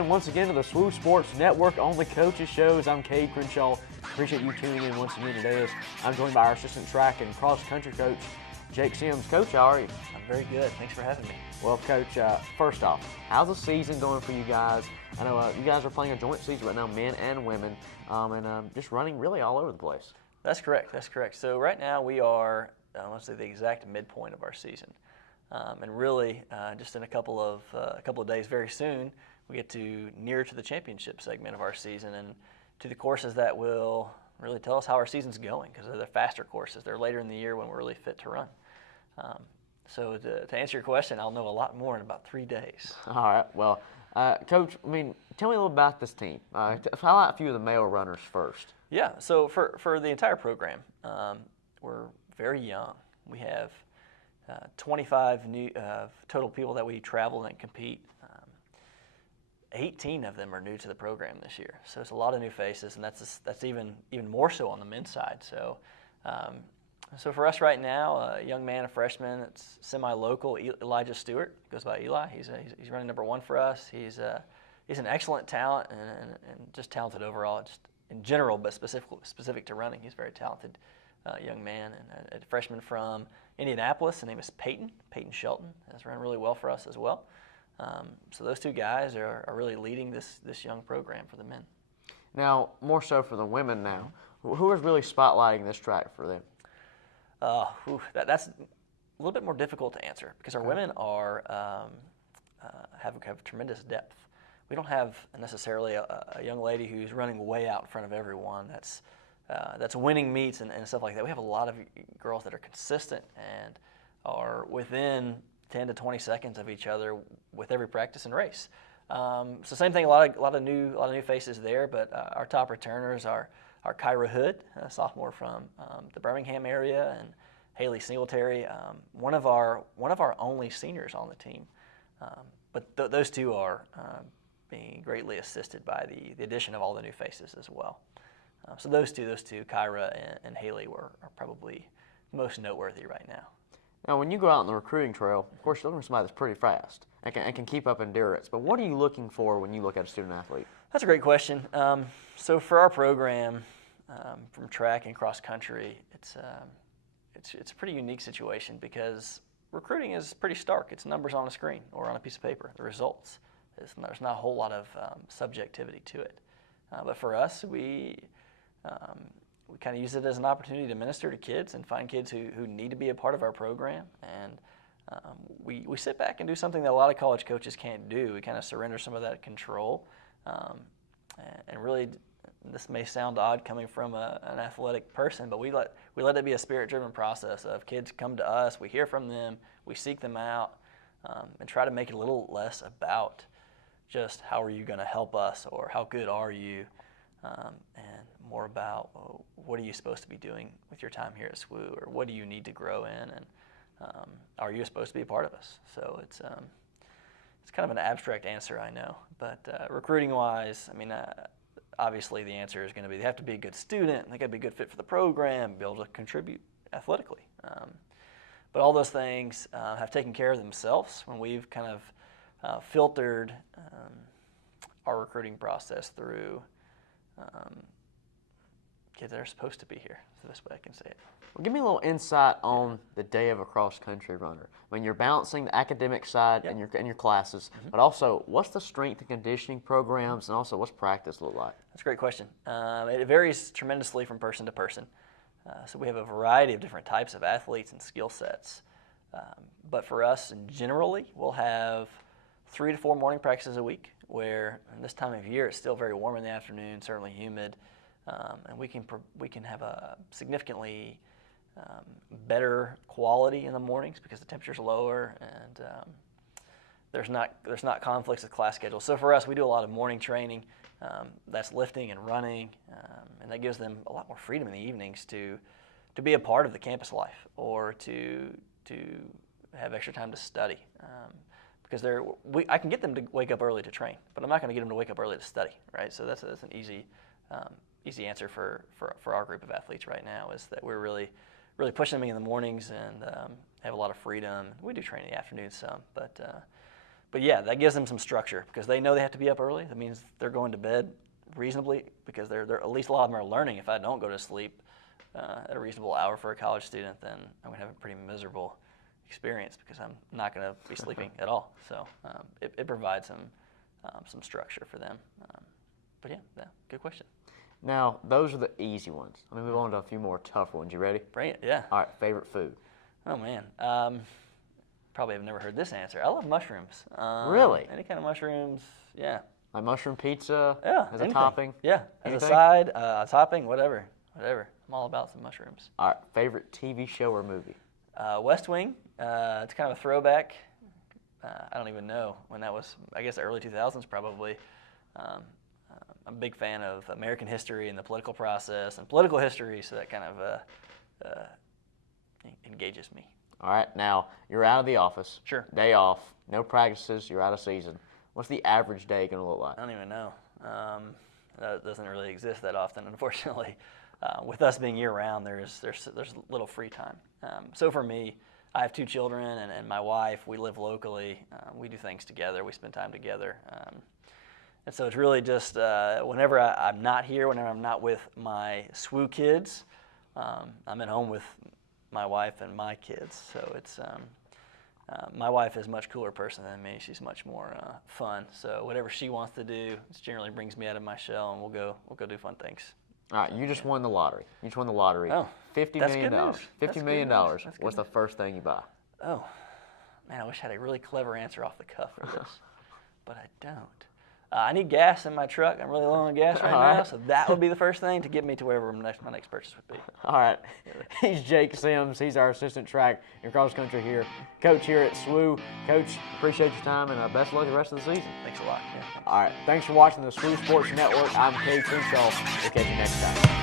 in once again to the SWU Sports Network on the Coaches Shows. I'm Cade Crenshaw. Appreciate you tuning in once again today. I'm joined by our assistant track and cross country coach, Jake Sims. Coach, how are you? I'm very good. Thanks for having me. Well, Coach, first off, how's the season going for you guys? I know you guys are playing a joint season right now, men and women, and just running really all over the place. That's correct. That's correct. So right now we are, let's say, the exact midpoint of our season, and really just in a couple of days, very soon, we get near to the championship segment of our season, and to the courses that will really tell us how our season's going, because they're the faster courses. They're later in the year when we're really fit to run. So to answer your question, I'll know a lot more in about 3 days. All right. Well, Coach, tell me a little about this team. Highlight a few of the male runners first. Yeah. So for the entire program, we're very young. We have 25 new total people that we travel and compete. 18 of them are new to the program this year, so it's a lot of new faces, and that's even more so on the men's side. So, so for us right now, a young man, a freshman, it's semi-local, Elijah Stewart, goes by Eli. He's running number 1 for us. He's an excellent talent and just talented overall, just in general, but specific to running. He's a very talented young man, and a freshman from Indianapolis. His name is Peyton Shelton. Has run really well for us as well. So those two guys are really leading this young program for the men. Now, more so for the women now, who is really spotlighting this track for them? That's a little bit more difficult to answer, because our women have tremendous depth. We don't have necessarily a young lady who's running way out in front of everyone that's winning meets and stuff like that. We have a lot of girls that are consistent and are within 10 to 20 seconds of each other with every practice and race. So same thing, a lot of new faces there. But our top returners are Kyra Hood, a sophomore from the Birmingham area, and Haley Singletary, one of our only seniors on the team. But those two are being greatly assisted by the addition of all the new faces as well. So those two, Kyra and Haley, are probably most noteworthy right now. Now, when you go out on the recruiting trail, of course, you're looking for somebody that's pretty fast and can keep up endurance. But what are you looking for when you look at a student athlete? That's a great question. So for our program, from track and cross country, it's a pretty unique situation, because recruiting is pretty stark. It's numbers on a screen or on a piece of paper, the results. There's not a whole lot of subjectivity to it. But for us, we kind of use it as an opportunity to minister to kids and find kids who need to be a part of our program. And we sit back and do something that a lot of college coaches can't do. We kind of surrender some of that control. And really, this may sound odd coming from an athletic person, but we let it be a spirit-driven process of kids come to us, we hear from them, we seek them out, and try to make it a little less about just how are you going to help us or how good are you, and more about what are you supposed to be doing with your time here at SWU, or what do you need to grow in, and are you supposed to be a part of us? So it's kind of an abstract answer, I know, but recruiting-wise, I mean, obviously the answer is going to be they have to be a good student, they got to be a good fit for the program, be able to contribute athletically. But all those things have taken care of themselves when we've kind of filtered our recruiting process through kids that are supposed to be here. So this way I can say it. Well, give me a little insight on the day of a cross-country runner. I mean, you're balancing the academic side in your classes, but also what's the strength and conditioning programs, and also what's practice look like? That's a great question. It varies tremendously from person to person. So we have a variety of different types of athletes and skill sets. But for us, generally, we'll have 3 to 4 morning practices a week, where this time of year it's still very warm in the afternoon, certainly humid, and we can have a significantly better quality in the mornings because the temperature's lower and there's not conflicts with class schedules. So for us, we do a lot of morning training. That's lifting and running, and that gives them a lot more freedom in the evenings to be a part of the campus life, or to have extra time to study. Because I can get them to wake up early to train, but I'm not going to get them to wake up early to study, right? So that's an easy answer for our group of athletes right now, is that we're really pushing them in the mornings and have a lot of freedom. We do train in the afternoons some, but But yeah, that gives them some structure because they know they have to be up early. That means they're going to bed reasonably because they're at least a lot of them are learning. If I don't go to sleep at a reasonable hour for a college student, then I'm gonna have a pretty miserable experience because I'm not gonna be sleeping at all. So it provides some structure for them. But yeah, good question. Now, those are the easy ones. Let me move on to a few more tougher ones. You ready? Bring it, yeah. All right, favorite food? Oh man, probably have never heard this answer. I love mushrooms. Really? Any kind of mushrooms, yeah. Like mushroom pizza Yeah, as a anything. topping? Yeah, as Anything? a side, a topping, whatever. I'm all about some mushrooms. All right, favorite TV show or movie? West Wing, it's kind of a throwback. I don't even know when that was. I guess the early 2000s probably. I'm a big fan of American history and the political process and political history, so that kind of engages me. All right, now you're out of the office. Sure. Day off, no practices, you're out of season. What's the average day going to look like? I don't even know. That doesn't really exist that often, unfortunately. With us being year-round, there's little free time. So for me, I have 2 children and my wife. We live locally. We do things together. We spend time together. And so it's really just whenever I'm not here, whenever I'm not with my SWU kids, I'm at home with my wife and my kids. So it's my wife is a much cooler person than me. She's much more fun. So whatever she wants to do, it generally brings me out of my shell, and we'll go do fun things. All right, you just won the lottery. You just won the lottery. Oh, $50 that's million. good news. $50 million. That's good What's the news. first thing you buy? Oh, man, I wish I had a really clever answer off the cuff for this, but I don't. I need gas in my truck. I'm really low on gas right All now, right. so that would be the first thing to get me to wherever my next purchase would be. All right. He's Jake Sims. He's our assistant track and cross country here. Coach here at SWU. Coach, appreciate your time and best of luck the rest of the season. Thanks a lot. Yeah, thanks. All right. Thanks for watching the SWU Sports Network. I'm Kate Crenshaw. We'll catch you next time.